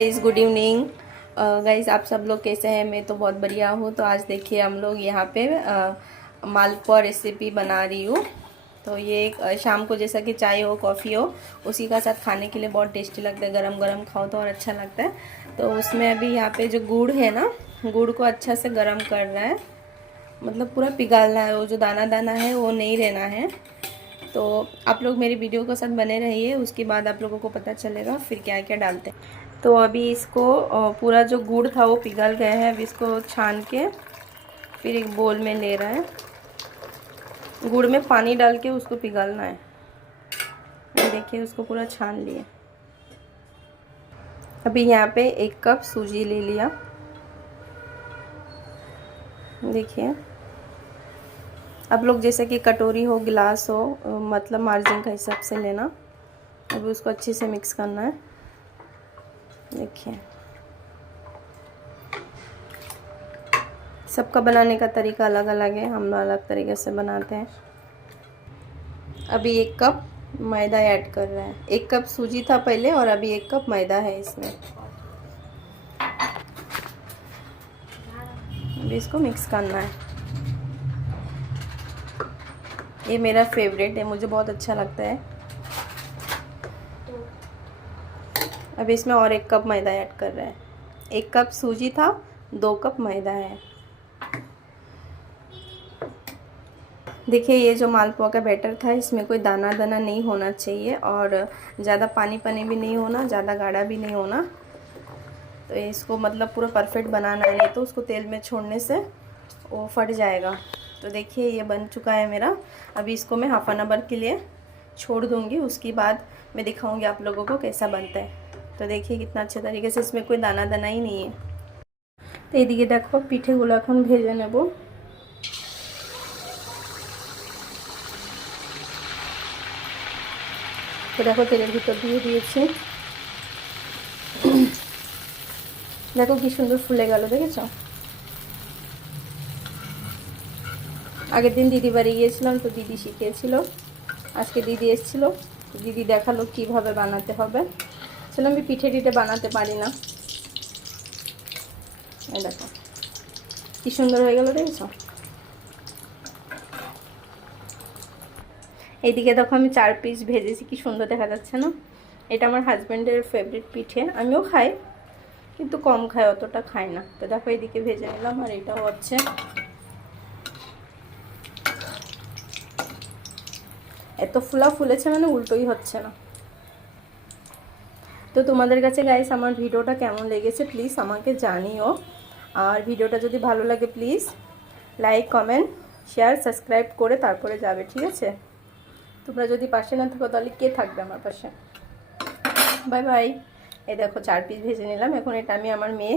Guys good evening. Guys आप सब लोग कैसे हैं? मैं तो बहुत बढ़िया हूँ। तो आज देखिए हम लोग यहाँ पे मालपुआ रेसिपी बना रही हूँ। तो ये शाम को जैसा कि चाय हो कॉफ़ी हो उसी का साथ खाने के लिए बहुत टेस्टी लगता है। गरम गरम खाओ तो और अच्छा लगता है। तो उसमें अभी यहाँ पे जो गुड़ है ना, गुड़ को अच्छा से गरम कर रहा है, मतलब पूरा पिघालना है। वो जो दाना दाना है वो नहीं रहना है। तो आप लोग मेरी वीडियो के साथ बने रहिए, उसके बाद आप लोगों को पता चलेगा फिर क्या क्या डालते हैं। तो अभी इसको पूरा जो गुड़ था वो पिघल गया है। अभी इसको छान के फिर एक बोल में ले रहा है। गुड़ में पानी डाल के उसको पिघालना है। देखिए उसको पूरा छान लिए। अभी यहाँ पे 1 कप सूजी ले लिया। देखिए आप लोग जैसे कि कटोरी हो गिलास हो मतलब मार्जिन का हिसाब से लेना। अभी उसको अच्छे से मिक्स करना है। देखिए सबका बनाने का तरीका अलग अलग है, हम अलग तरीके से बनाते हैं। अभी 1 कप मैदा ऐड कर रहे हैं। 1 कप सूजी था पहले और अभी 1 कप मैदा है इसमें। अभी इसको मिक्स करना है। ये मेरा फेवरेट है, मुझे बहुत अच्छा लगता है। अभी इसमें और 1 कप मैदा ऐड कर रहे हैं। 1 कप सूजी था, 2 कप मैदा है। देखिए ये जो मालपुआ का बैटर था इसमें कोई दाना दाना नहीं होना चाहिए और ज़्यादा पानी पानी भी नहीं होना, ज़्यादा गाढ़ा भी नहीं होना। तो इसको मतलब पूरा परफेक्ट बनाना है, नहीं तो उसको तेल में छोड़ने से वो फट जाएगा। तो देखिए ये बन चुका है मेरा। अभी इसको मैं हाफ एन आवर के लिए छोड़ दूँगी, उसके बाद मैं दिखाऊँगी आप लोगों को कैसा बनता है। तो देखिए कितना अच्छे तरीके से इसमें कोई दाना दाना ही नहीं है। तो ये देखो पिठेगुलो এখন ভেজে নেব। তো দেখো তেলের ভিতর দিয়ে দিয়েছি। দেখো কি সুন্দর ফুলে গেল, দেখেছো? আগের দিন দিদি বাড়ি গিয়েছিলাম, তো দিদি শিখিয়েছিল। আজকে দিদি এসেছিল, দিদি দেখালো কিভাবে বানাতে হবে। আসলে আমি পিঠে টিঠে বানাতে পারি না। এই দেখো কি সুন্দর হয়ে গেল, দেখেছো? এইদিকে দেখো আমি 4 পিস ভেজেছি, কি সুন্দর দেখা যাচ্ছে না? এটা আমার হাজব্যান্ডের ফেভারিট পিঠে, আমিও খাই কিন্তু কম খাই, অতটা খাই না। তো দেখো এইদিকে ভেজে নিলাম আর এটাও হচ্ছে। এত ফুলা ফুলেছে মানে উল্টোই হচ্ছে না। তো তোমাদের কাছে গাইস আমার ভিডিওটা কেমন লেগেছে প্লিজ আমাকে জানিও। আর ভিডিওটা যদি ভালো লাগে please like comment share subscribe করে তারপরে যাবে, ঠিক আছে? তোমরা যদি পাশে না থাকো তাহলে কে থাকবে আমার পাশে? Bye bye. এই দেখো 4 পিস ভেজে নিলাম। এখন এটা আমি আমার মেয়ে